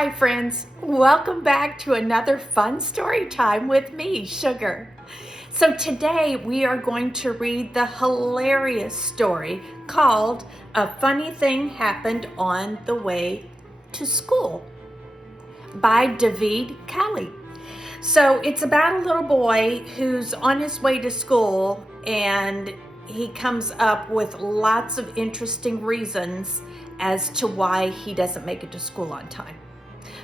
Hi friends, welcome back to another fun story time with me, Sugar. So today we are going to read the hilarious story called A Funny Thing Happened on the Way to School by Davide Cali. So it's about a little boy who's on his way to school and he comes up with lots of interesting reasons as to why he doesn't make it to school on time.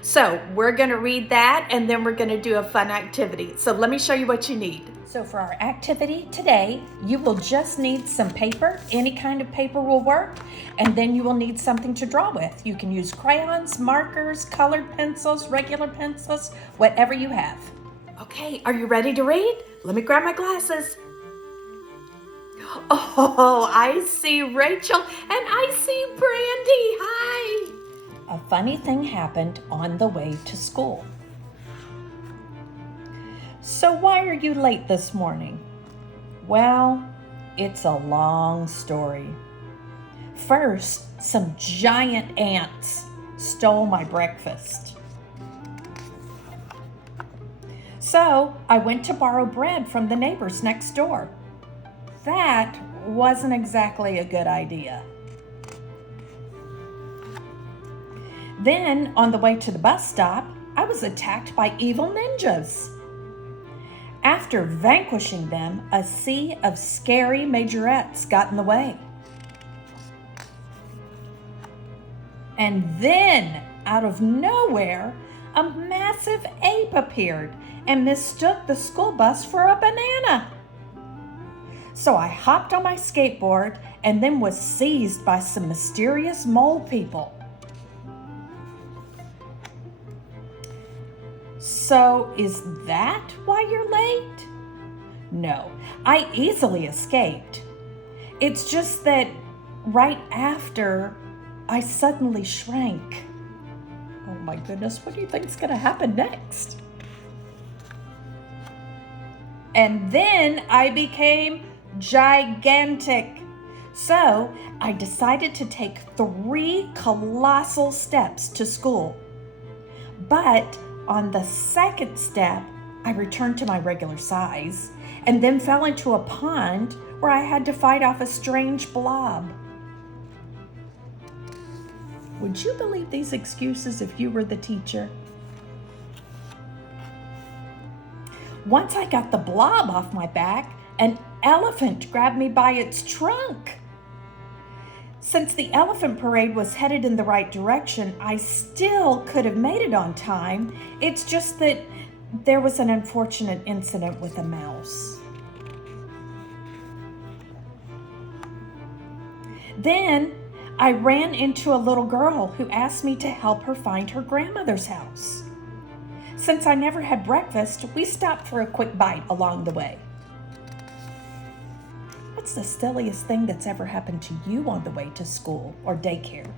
So we're going to read that and then we're going to do a fun activity. So let me show you what you need. So for our activity today, you will just need some paper. Any kind of paper will work. And then you will need something to draw with. You can use crayons, markers, colored pencils, regular pencils, whatever you have. Okay, are you ready to read? Let me grab my glasses. Oh, I see Rachel and I see Brandy. Hi. A funny thing happened on the way to school. So why are you late this morning? Well, it's a long story. First, some giant ants stole my breakfast. So I went to borrow bread from the neighbors next door. That wasn't exactly a good idea. Then, on the way to the bus stop, I was attacked by evil ninjas. After vanquishing them, a sea of scary majorettes got in the way. And then, out of nowhere, a massive ape appeared and mistook the school bus for a banana. So I hopped on my skateboard and then was seized by some mysterious mole people. So is that why you're late? No, I easily escaped. It's just that right after, I suddenly shrank. Oh my goodness, what do you think is going to happen next? And then I became gigantic. So I decided to take 3 colossal steps to school. But on the second step, I returned to my regular size and then fell into a pond where I had to fight off a strange blob. Would you believe these excuses if you were the teacher? Once I got the blob off my back, an elephant grabbed me by its trunk. Since the elephant parade was headed in the right direction, I still could have made it on time. It's just that there was an unfortunate incident with a mouse. Then I ran into a little girl who asked me to help her find her grandmother's house. Since I never had breakfast, we stopped for a quick bite along the way. What's the silliest thing that's ever happened to you on the way to school or daycare?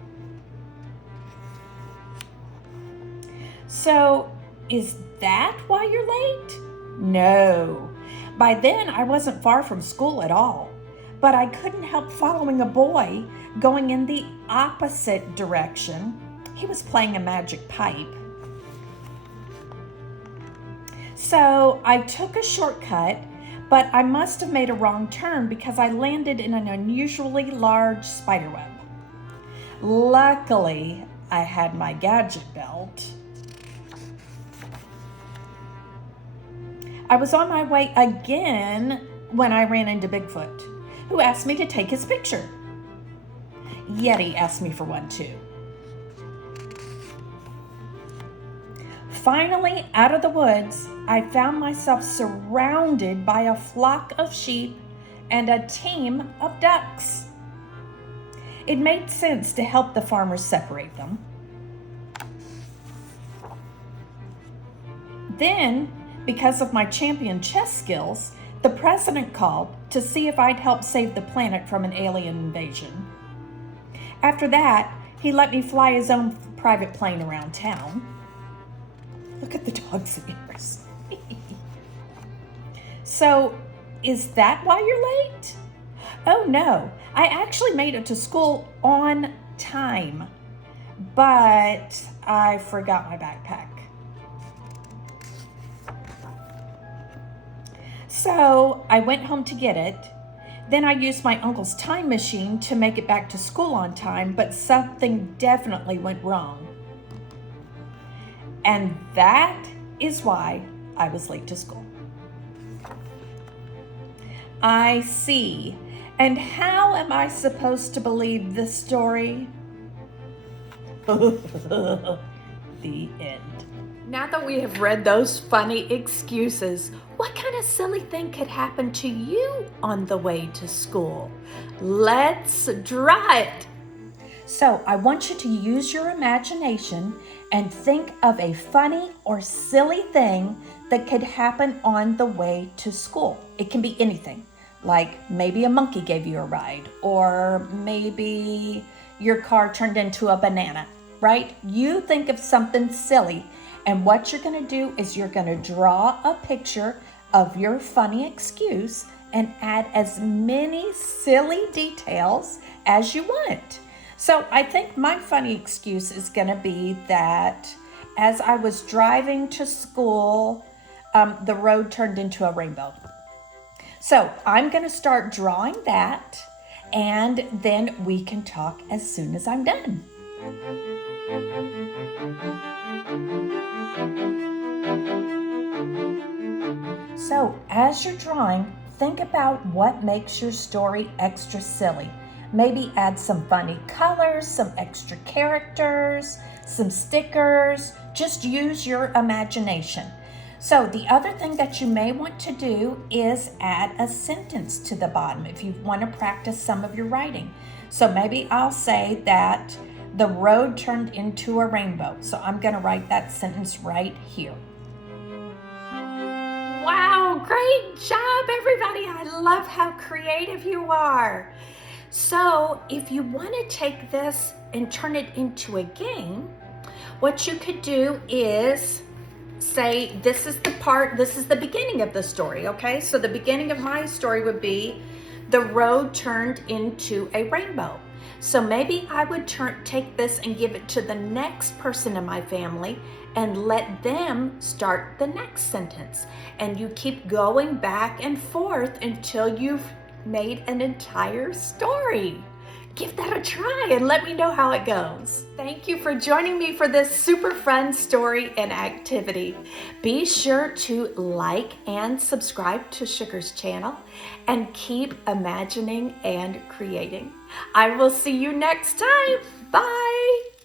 So, is that why you're late? No. By then, I wasn't far from school at all, but I couldn't help following a boy going in the opposite direction. He was playing a magic pipe. So, I took a shortcut, but I must have made a wrong turn because I landed in an unusually large spider web. Luckily, I had my gadget belt. I was on my way again when I ran into Bigfoot, who asked me to take his picture. Yeti asked me for one too. Finally, out of the woods, I found myself surrounded by a flock of sheep and a team of ducks. It made sense to help the farmers separate them. Then, because of my champion chess skills, the president called to see if I'd help save the planet from an alien invasion. After that, he let me fly his own private plane around town. Look at the dog's ears. So, is that why you're late? Oh no, I actually made it to school on time. but I forgot my backpack. So I went home to get it. Then I used my uncle's time machine to make it back to school on time, but something definitely went wrong. And that is why I was late to school. I see. And how am I supposed to believe this story? The end. Now that we have read those funny excuses, what kind of silly thing could happen to you on the way to school? Let's draw it. So I want you to use your imagination and think of a funny or silly thing that could happen on the way to school. It can be anything, like maybe a monkey gave you a ride, or maybe your car turned into a banana, right? You think of something silly, and what you're going to do is you're going to draw a picture of your funny excuse and add as many silly details as you want. So I think my funny excuse is going to be that as I was driving to school, the road turned into a rainbow. So I'm going to start drawing that, and then we can talk as soon as I'm done. So as you're drawing, think about what makes your story extra silly. Maybe add some funny colors, some extra characters, some stickers. Just use your imagination. So the other thing that you may want to do is add a sentence to the bottom if you want to practice some of your writing. So maybe I'll say that the road turned into a rainbow. So I'm going to write that sentence right here. Wow, great job, everybody. I love how creative you are. So if you want to take this and turn it into a game, what you could do is say, this is the beginning of the story, okay? So the beginning of my story would be, the road turned into a rainbow. So maybe I would take this and give it to the next person in my family and let them start the next sentence. And you keep going back and forth until you've made an entire story. Give that a try and let me know how it goes. Thank you for joining me for this super fun story and activity. Be sure to like and subscribe to Sugar's channel and keep imagining and creating. I will see you next time. Bye.